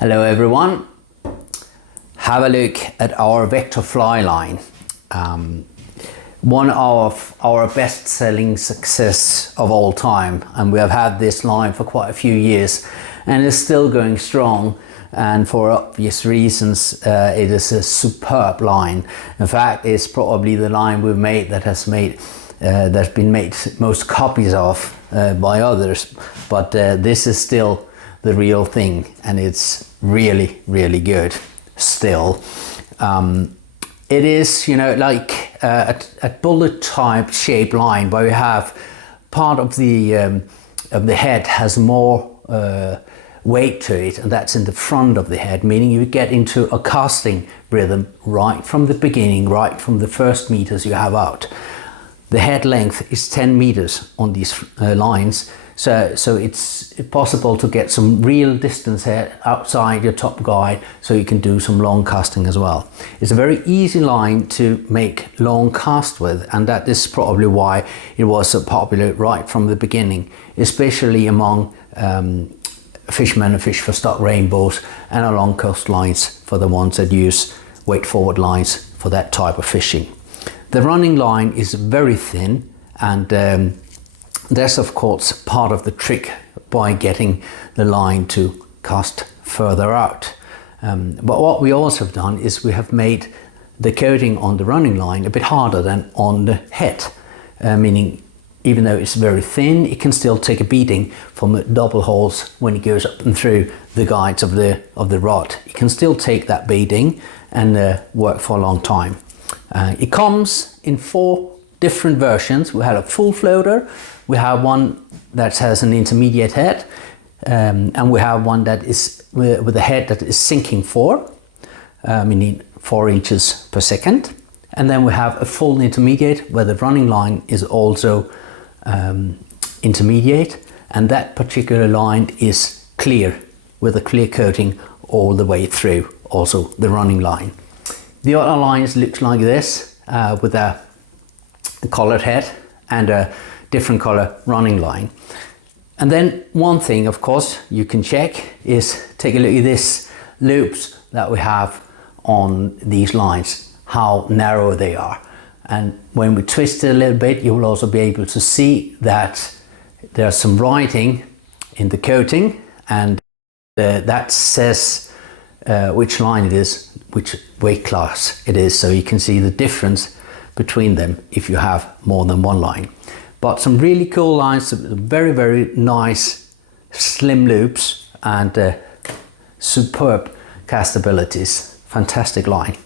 Hello everyone, have a look at our vector fly line. One of our best-selling success of all time, and we have had this line for quite a few years and it's still going strong, and for obvious reasons it is a superb line. In fact, it's probably the line we've made that has been made most copies of by others, but this is still the real thing, and it's really good still. It is, you know, like a bullet type shaped line where you have part of the head has more weight to it, and that's in the front of the head, meaning you get into a casting rhythm right from the beginning, right from the first meters you have out. The head length is 10 meters on these lines, so it's possible to get some real distance here outside your top guide, so you can do some long casting as well. It's a very easy line to make long cast with, and that is probably why it was so popular right from the beginning, especially among fishermen who fish for stock rainbows and along coastlines, for the ones that use weight forward lines for that type of fishing. The running line is very thin, and that's of course part of the trick by getting the line to cast further out. But what we also have done is we have made the coating on the running line a bit harder than on the head, meaning even though it's very thin, it can still take a beating from the double holes when it goes up and through the guides of the rod. It can still take that beating and work for a long time. It comes in 4 different versions. We have a full floater, we have one that has an intermediate head, and we have one that is with a head that is sinking 4, meaning 4 inches per second. And then we have a full intermediate where the running line is also intermediate, and that particular line is clear with a clear coating all the way through, also the running line. The other lines looks like this, with a colored head and a different color running line. And then one thing, of course, you can check is take a look at this loops that we have on these lines, how narrow they are. And when we twist it a little bit, you will also be able to see that there's some writing in the coating, and that says which line it is, which weight class it is, so you can see the difference between them if you have more than one line. But some really cool lines, very nice slim loops, and superb cast abilities. Fantastic line.